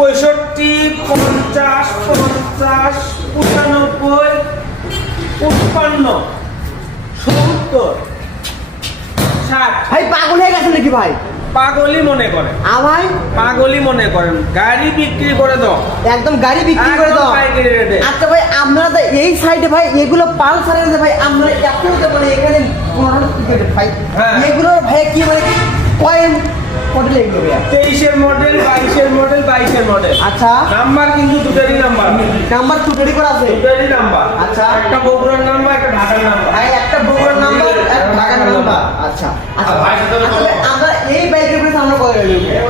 65, 50, 50, 95, 55, 70, 60। ভাই পাগল হয়ে গেছে নাকি ভাই? পাগলই মনে করেন, আমায় পাগলই মনে করেন। গাড়ি বিক্রি করে দাও, একদম গাড়ি বিক্রি করে দাও। একদম পাইকারি রেটে। আচ্ছা ভাই, আপনারা তো এই সাইডে ভাই এগুলো পালসারের যে ভাই আমরা এত মানে এখানে ভাই হ্যাঁ। এগুলো ভাই কি মানে কয়েন মডেল এগুলো ভাই? 23-এর মডেল, 22-এর মডেল, 22-এর মডেল। আচ্ছা, নাম্বার কিন্তু দুটোরই নাম্বার, নাম্বার টুটেরি করে আছে। দুটোরই নাম্বার। আচ্ছা। একটা বগুড়ার নাম্বার, একটা ঢাকার নাম্বার। ভাই একটা বগুড়ার নাম্বার আর ঢাকার নাম্বার। আচ্ছা আচ্ছা ভাই, আমরা এই বাইকের প্রাইস আমরা কত রাখবো? এটা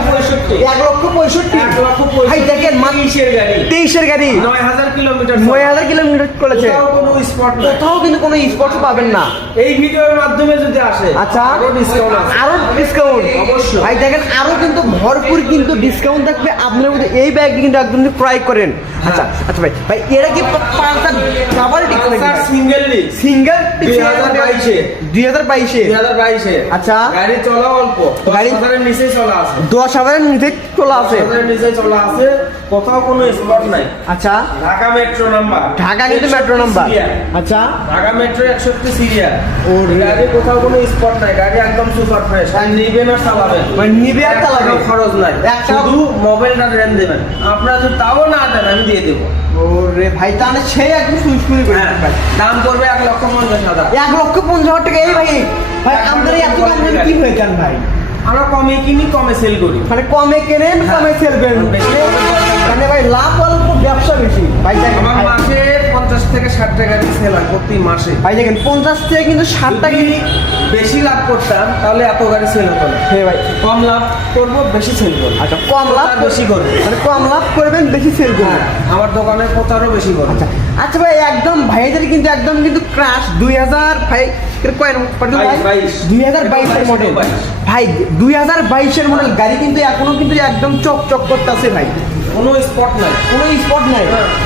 1,65,000। 1,65,000 ভাই দেখেন 23-এর গাড়ি, 23-এর গাড়ি 9,000 কিলোমিটার। 9,000 কিলোমিটার করেছে। কোথাও কোনো স্পট নাই। কোথাও কিন্তু কোনো স্পর্শ পাবেন না। এই ভিডিওর মাধ্যমে যদি আসে আচ্ছা, আরো ডিসকাউন্ট আছে। আরো ডিসকাউন্ট অবশ্যই। ভাই দেখেন আরো কিন্তু ভরপুর কিন্তু ডিসকাউন্ট থাকবে আপনার মধ্যে এই ব্যাগটি কিন্তু একদম ক্রয় করেন। আচ্ছা আচ্ছা ভাই ভাই এরা কি Pulsar double disc sir single disc single 2022 2022 আচ্ছা, গাড়ি চলা অল্প, গাড়ি- 10,000-এর নিচে চলা আছে। 10,000 নিচে চলা আছে। 10,000-এর নিচে চলা আছে, কোথাও কোনো স্পট নাই। আচ্ছা, ঢাকা মেট্রো নাম্বার, ঢাকা কিন্তু মেট্রো নাম্বার। আচ্ছা, ঢাকা মেট্রো 61 সিরিয়াল। ওরে। গাড়ি কোথাও কোনো স্পট নাই, গাড়ি একদম সুপার ফ্রেশ। আর নিবেন আর চালাবেন, মানে নিবে আর চালাবে। টাকাও খরচ নাই, একটা- শুধু মোবাইলটা রেন্ট দেবেন। আপনারা যদি তাও না দেন আমি দিয়ে দেবো। ওরে ভাই তাহলে সেই একদম সুইচ করে হ্যাঁ, ভাই দাম পড়বে 1,50,000। 1,50,000 টাকা। এই ভাই ভাই আমাদের এত কম দামে কি হয়ে যান ভাই? আমরা কমে কিনি, কমে সেল করি। মানে কমে কেনেন কমে সেল করেন, বেশি মানে ভাই লাভ অল্প ব্যবসা বেশি ভাই দেখেন আমার ভাই- মাসে 50 থেকে 60 টাকা দিয়ে সেল হয় প্রতি মাসে। ভাই দেখেন 50 থেকে কিন্তু 60 টাকা। যদি বেশি লাভ করতাম তাহলে এত গাড়ি সেল হতো না। হ্যাঁ ভাই, কম লাভ করবো, বেশি সেল করবো। আচ্ছা কম লাভ প্রচার বেশি করবো। মানে কম লাভ করবেন বেশি সেল করবেন। আমার দোকানের প্রচারও বেশি করবো। আচ্ছা আচ্ছা ভাই একদম ভাইদের কিন্তু একদম কিন্তু ক্রাশ 2000 ভাই এর কয় মডেল ভাই? 2022 এর মডেল ভাই, 2022 এর মডেল গাড়ি কিন্তু এখনো কিন্তু একদম চকচক করতেছে ভাই, কোনো স্পট নাই। কোনো স্পট নাই।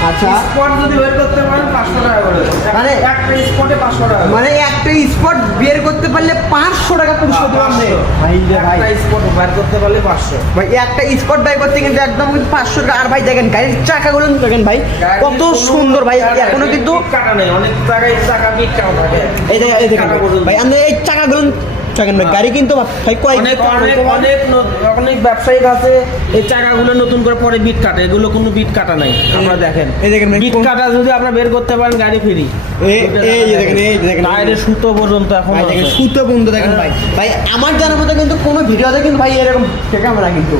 আচ্ছা স্পট যদি বের করতে পারেন 500 টাকা করে, মানে একটা স্পটে 500 টাকা। মানে একটা স্পট বের করতে পারলে 500 টাকা পরিশোধ হবে ভাই রে ভাই। একটা স্পট বের করতে পারলে 500। ভাই একটা স্পট বাই করতে কিন্তু একদম কিন্তু 500 টাকা। আর ভাই দেখেন গাড়ির চাকাগুলো দেখেন ভাই কত সুন্দর ভাই, এখনো কিন্তু কাটা নেই, অনেক জায়গায় চাকা বিট কাটা থাকে। এই দেখেন এই দেখেন ভাই আমরা এই চাকাগুলো দেখেন ভাই গাড়ি কিন্তু ভাই কয় অনেক অনেক অনেক অনেক ব্যবসায়িক আছে এই চাকাগুলো নতুন করে পরে বিট কাটে, এগুলো কোনো বিট কাটা নাই। আমরা দেখেন এই দেখেন ভাই, বিট কাটা যদি আপনারা বের করতে পারেন গাড়ি ফ্রি। এই দেখেন এই দেখেন টায়ারের সুতো পর্যন্ত এখন ভাই দেখেন আছে। সুতো বন্ধ দেখেন ভাই। ভাই আমার জানার মতো কিন্তু কোনো ভিডিওতে কিন্তু ভাই এরকম ক্যামেরা কিন্তু